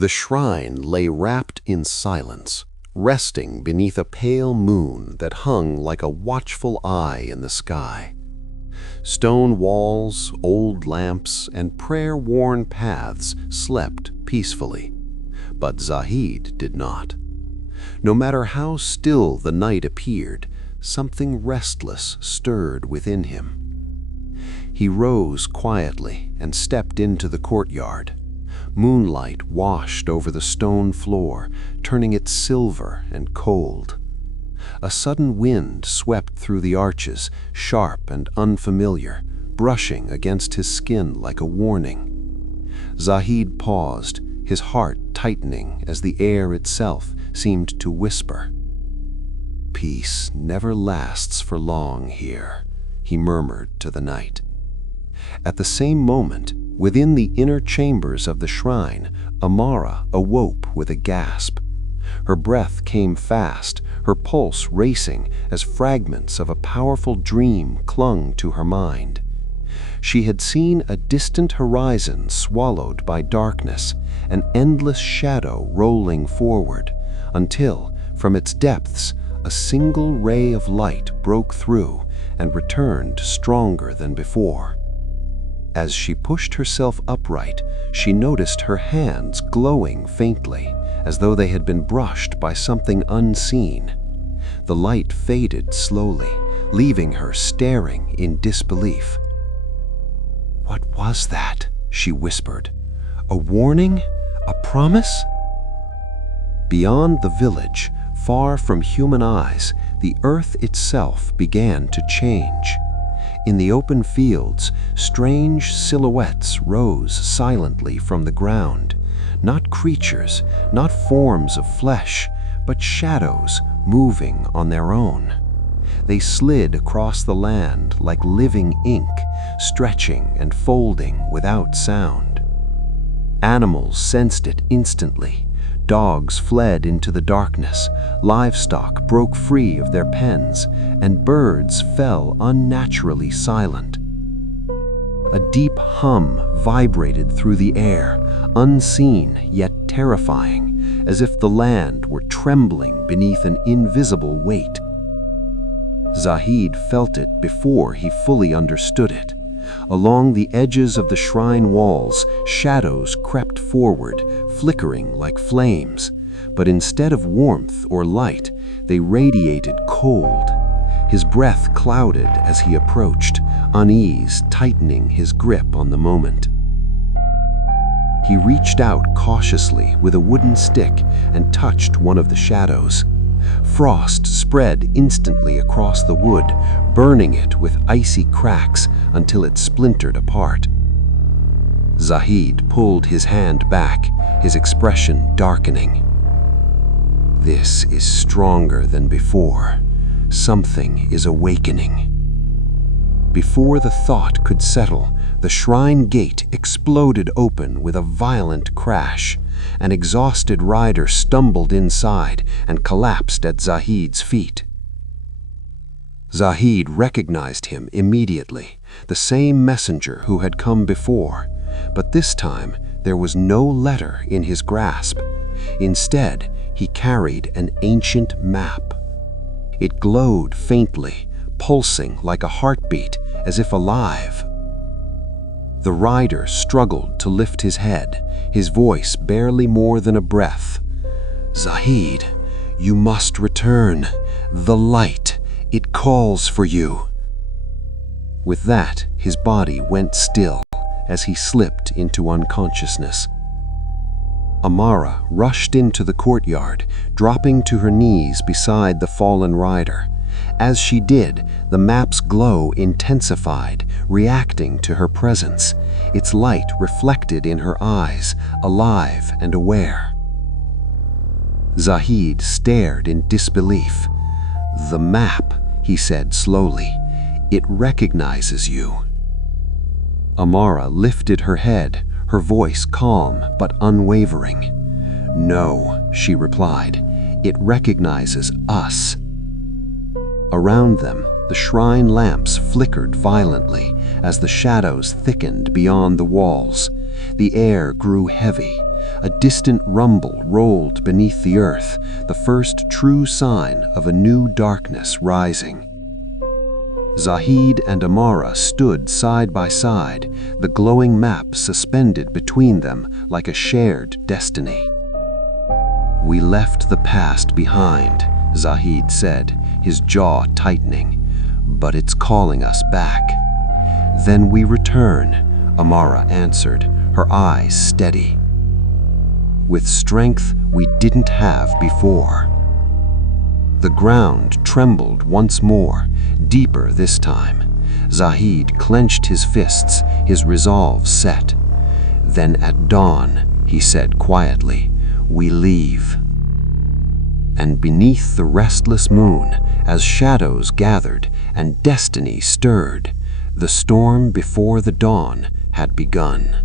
The shrine lay wrapped in silence, resting beneath a pale moon that hung like a watchful eye in the sky. Stone walls, old lamps, and prayer-worn paths slept peacefully, but Zahid did not. No matter how still the night appeared, something restless stirred within him. He rose quietly and stepped into the courtyard. Moonlight washed over the stone floor, turning it silver and cold. A sudden wind swept through the arches, sharp and unfamiliar, brushing against his skin like a warning. Zahid paused, his heart tightening as the air itself seemed to whisper. "Peace never lasts for long here," he murmured to the night. At the same moment, within the inner chambers of the shrine, Amara awoke with a gasp. Her breath came fast, her pulse racing as fragments of a powerful dream clung to her mind. She had seen a distant horizon swallowed by darkness, an endless shadow rolling forward, until, from its depths, a single ray of light broke through and returned stronger than before. As she pushed herself upright, she noticed her hands glowing faintly, as though they had been brushed by something unseen. The light faded slowly, leaving her staring in disbelief. "What was that?" she whispered. "A warning? A promise?" Beyond the village, far from human eyes, the earth itself began to change. In the open fields, strange silhouettes rose silently from the ground. Not creatures, not forms of flesh, but shadows moving on their own. They slid across the land like living ink, stretching and folding without sound. Animals sensed it instantly. Dogs fled into the darkness, livestock broke free of their pens, and birds fell unnaturally silent. A deep hum vibrated through the air, unseen yet terrifying, as if the land were trembling beneath an invisible weight. Zahid felt it before he fully understood it. Along the edges of the shrine walls, shadows crept forward, flickering like flames, but instead of warmth or light, they radiated cold. His breath clouded as he approached, unease tightening his grip on the moment. He reached out cautiously with a wooden stick and touched one of the shadows. Frost spread instantly across the wood, burning it with icy cracks until it splintered apart. Zahid pulled his hand back, his expression darkening. "This is stronger than before. Something is awakening." Before the thought could settle, the shrine gate exploded open with a violent crash. An exhausted rider stumbled inside and collapsed at Zahid's feet. Zahid recognized him immediately, the same messenger who had come before, but this time there was no letter in his grasp. Instead, he carried an ancient map. It glowed faintly, pulsing like a heartbeat, as if alive. The rider struggled to lift his head, his voice barely more than a breath. "Zahid, you must return. The light, it calls for you." With that, his body went still as he slipped into unconsciousness. Amara rushed into the courtyard, dropping to her knees beside the fallen rider. As she did, the map's glow intensified, reacting to her presence, its light reflected in her eyes, alive and aware. Zahid stared in disbelief. "The map," he said slowly, "it recognizes you." Amara lifted her head, her voice calm but unwavering. "No," she replied, "it recognizes us." Around them, the shrine lamps flickered violently as the shadows thickened beyond the walls. The air grew heavy. A distant rumble rolled beneath the earth, the first true sign of a new darkness rising. Zahid and Amara stood side by side, the glowing map suspended between them like a shared destiny. "We left the past behind," Zahid said, his jaw tightening, "but it's calling us back." "Then we return," Amara answered, her eyes steady. "With strength we didn't have before." The ground trembled once more, deeper this time. Zahid clenched his fists, his resolve set. "Then at dawn," he said quietly, "we leave." And beneath the restless moon, as shadows gathered and destiny stirred, the storm before the dawn had begun.